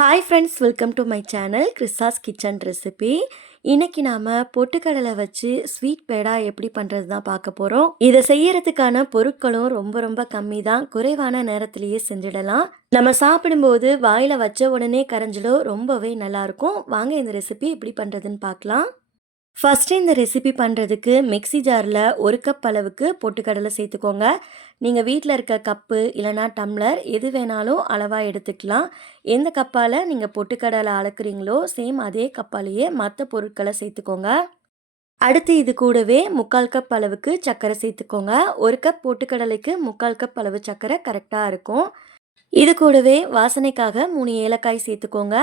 Hi friends, welcome to my channel கிறிஸ்தாஸ் kitchen recipe. இன்னைக்கு நாம பொட்டுக்கடலை வச்சு ஸ்வீட் பேடா எப்படி பண்ணுறது தான் பார்க்க போகிறோம். இதை செய்யறதுக்கான பொருட்களும் ரொம்ப ரொம்ப கம்மி தான், குறைவான நேரத்திலேயே செஞ்சிடலாம். நம்ம சாப்பிடும்போது வாயில் வச்ச உடனே கரைஞ்சிடும், ரொம்பவே நல்லாயிருக்கும். வாங்க இந்த ரெசிபி எப்படி பண்ணுறதுன்னு பார்க்கலாம். ஃபஸ்ட்டு இந்த ரெசிபி பண்ணுறதுக்கு மிக்ஸி ஜாரில் 1 கப் அளவுக்கு பொட்டுக்கடலை சேர்த்துக்கோங்க. நீங்கள் வீட்டில் இருக்க கப்பு இல்லைனா டம்ளர் எது வேணாலும் அளவாக எடுத்துக்கலாம். எந்த கப்பால் நீங்கள் பொட்டுக்கடலை அளக்குறீங்களோ சேம் அதே கப்பாலேயே மற்ற பொருட்களை சேர்த்துக்கோங்க. அடுத்து இது கூடவே 3/4 கப் அளவுக்கு சர்க்கரை சேர்த்துக்கோங்க. 1 கப் பொட்டுக்கடலைக்கு 3/4 கப் அளவு சர்க்கரை கரெக்டாக இருக்கும். இது கூடவே வாசனைக்காக 3 ஏலக்காய் சேர்த்துக்கோங்க.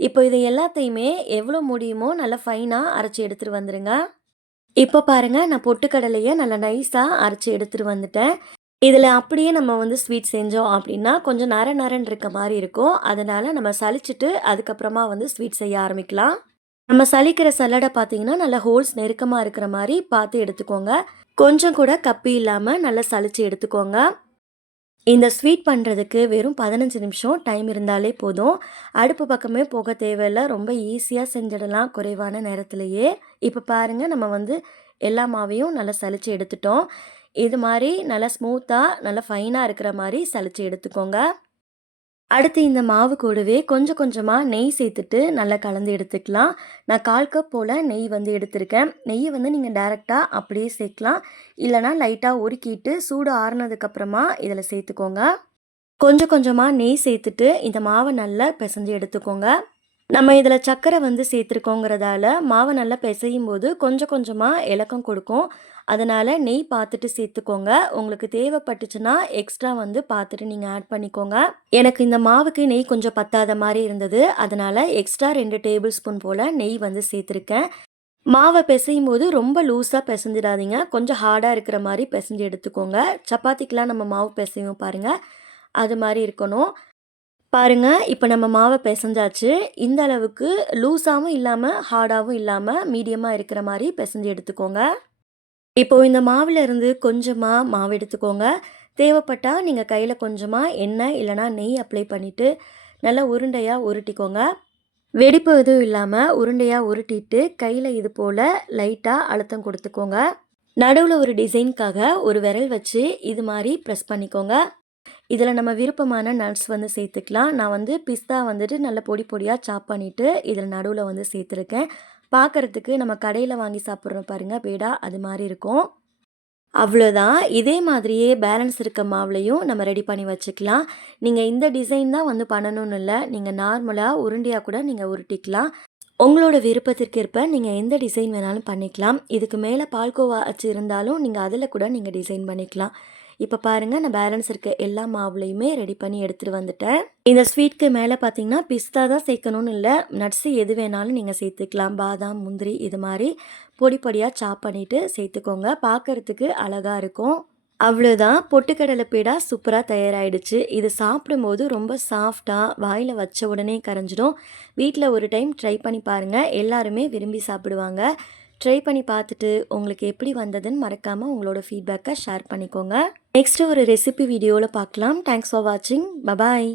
இப்போ இதை எல்லாத்தையுமே எவ்வளோ முடியுமோ நல்லா ஃபைனாக அரைச்சி எடுத்துகிட்டு வந்துடுங்க. இப்போ பாருங்கள், நான் பொட்டுக்கடலையை நல்லா நைஸாக அரைச்சி எடுத்துகிட்டு வந்துட்டேன். இதில் அப்படியே நம்ம ஸ்வீட் செஞ்சோம் அப்படின்னா கொஞ்சம் நரன்னு இருக்க மாதிரி இருக்கும். அதனால் நம்ம சலிச்சுட்டு அதுக்கப்புறமா ஸ்வீட் செய்ய ஆரம்பிக்கலாம். நம்ம சலிக்கிற சல்லடை பார்த்தீங்கன்னா நல்லா ஹோல்ஸ் நெருக்கமாக இருக்கிற மாதிரி பார்த்து எடுத்துக்கோங்க. கொஞ்சம் கூட கப்பி இல்லாமல் நல்லா சலிச்சு எடுத்துக்கோங்க. இந்த ஸ்வீட் பண்ணுறதுக்கு வெறும் 15 நிமிஷம் டைம் இருந்தாலே போதும். அடுப்பு பக்கமே போக தேவையில்லை, ரொம்ப ஈஸியாக செஞ்சிடலாம் குறைவான நேரத்திலேயே. இப்போ பாருங்கள், நம்ம எல்லா மாவையும் நல்லா சலிச்சு எடுத்துட்டோம். இது மாதிரி நல்லா ஸ்மூத்தாக நல்லா ஃபைனாக இருக்கிற மாதிரி சலிச்சு எடுத்துக்கோங்க. அடுத்து இந்த மாவு கூடவே கொஞ்சம் கொஞ்சமாக நெய் சேர்த்துட்டு நல்லா கலந்து எடுத்துக்கலாம். நான் 1/4 கப் போல் நெய் எடுத்திருக்கேன். நெய்யை நீங்கள் டைரெக்டாக அப்படியே சேர்க்கலாம், இல்லைனா லைட்டாக உருக்கிட்டு சூடு ஆறுனதுக்கப்புறமா இதில் சேர்த்துக்கோங்க. கொஞ்சம் கொஞ்சமாக நெய் சேர்த்துட்டு இந்த மாவை நல்லா பிசைஞ்சு எடுத்துக்கோங்க. நம்ம இதில் சர்க்கரை சேர்த்துருக்கோங்கிறதால மாவை நல்லா பிசையும் போது கொஞ்சம் கொஞ்சமாக இலக்கம் கொடுக்கும். அதனால் நெய் பார்த்துட்டு சேர்த்துக்கோங்க. உங்களுக்கு தேவைப்பட்டுச்சுன்னா எக்ஸ்ட்ரா பார்த்துட்டு நீங்கள் ஆட் பண்ணிக்கோங்க. எனக்கு இந்த மாவுக்கு நெய் கொஞ்சம் பத்தாத மாதிரி இருந்தது, அதனால் எக்ஸ்ட்ரா 2 டேபிள் ஸ்பூன் போல் நெய் சேர்த்துருக்கேன். மாவை பிசையும் போது ரொம்ப லூஸாக பிசைஞ்சிடாதீங்க, கொஞ்சம் ஹார்டாக இருக்கிற மாதிரி பிசைஞ்சு எடுத்துக்கோங்க. சப்பாத்திக்கெலாம் நம்ம மாவு பிசையும் பாருங்கள், அது மாதிரி இருக்கணும். பாருங்கள், இப்போ நம்ம மாவை பிசைஞ்சாச்சு. இந்த அளவுக்கு லூஸாகவும் இல்லாமல் ஹார்டாகவும் இல்லாமல் மீடியமாக இருக்கிற மாதிரி பிசைஞ்சு எடுத்துக்கோங்க. இப்போது இந்த மாவில் இருந்து கொஞ்சமாக மாவு எடுத்துக்கோங்க. தேவைப்பட்டால் நீங்கள் கையில் கொஞ்சமாக எண்ணெய் இல்லைனா நெய் அப்ளை பண்ணிவிட்டு நல்லா உருண்டையாக உருட்டிக்கோங்க. வெடிப்பு எதுவும் இல்லாமல் உருண்டையாக உருட்டிட்டு கையில் இது போல் லைட்டாக அழுத்தம் கொடுத்துக்கோங்க. நடுவில் ஒரு டிசைனுக்காக ஒரு விரல் வச்சு இது மாதிரி ப்ரெஸ் பண்ணிக்கோங்க. இதில் நம்ம விருப்பமான நட்ஸ் சேர்த்துக்கலாம். நான் பிஸ்தா நல்ல பொடி பொடியாக சாப் பண்ணிவிட்டு இதில் நடுவில் சேர்த்துருக்கேன். பார்க்குறதுக்கு நம்ம கடையில் வாங்கி சாப்பிட்றோம் பாருங்கள் பேடா, அது மாதிரி இருக்கும். அவ்வளோதான். இதே மாதிரியே பேலன்ஸ் இருக்க மாவுலையும் நம்ம ரெடி பண்ணி வச்சுக்கலாம். நீங்கள் இந்த டிசைன் தான் பண்ணணும்னு இல்லை, நீங்கள் நார்மலாக உருண்டையாக கூட நீங்கள் உருட்டிக்கலாம். உங்களோட விருப்பத்திற்கேற்ப நீங்கள் எந்த டிசைன் வேணாலும் பண்ணிக்கலாம். இதுக்கு மேலே பால்கோவா அச்சு இருந்தாலும் நீங்கள் அதில் கூட நீங்கள் டிசைன் பண்ணிக்கலாம். இப்போ பாருங்கள், நான் பேலன்ஸ் இருக்க எல்லா மாவுலையுமே ரெடி பண்ணி எடுத்துகிட்டு வந்துட்டேன். இந்த ஸ்வீட்க்கு மேலே பார்த்தீங்கன்னா பிஸ்தா தான் சேர்க்கணும்னு இல்லை, நட்ஸு எது வேணாலும் நீங்கள் சேர்த்துக்கலாம். பாதாம், முந்திரி இது மாதிரி பொடி பொடியாக சாப் பண்ணிவிட்டு சேர்த்துக்கோங்க. பார்க்குறதுக்கு அழகாக இருக்கும். அவ்வளோதான், பொட்டுக்கடலை பேடா சூப்பராக தயாராகிடுச்சு. இது சாப்பிடும்போது ரொம்ப சாஃப்டாக வாயில் வச்ச உடனே கரைஞ்சிடும். வீட்டில் ஒரு டைம் ட்ரை பண்ணி பாருங்கள், எல்லாருமே விரும்பி சாப்பிடுவாங்க. ட்ரை பண்ணி பார்த்துட்டு உங்களுக்கு எப்படி வந்ததுன்னு மறக்காமல் உங்களோட ஃபீட்பேக்கை ஷேர் பண்ணிக்கோங்க. நெக்ஸ்ட்டு ஒரு ரெசிபி வீடியோவில் பார்க்கலாம். தேங்க்ஸ் ஃபார் வாட்சிங். பபாய்.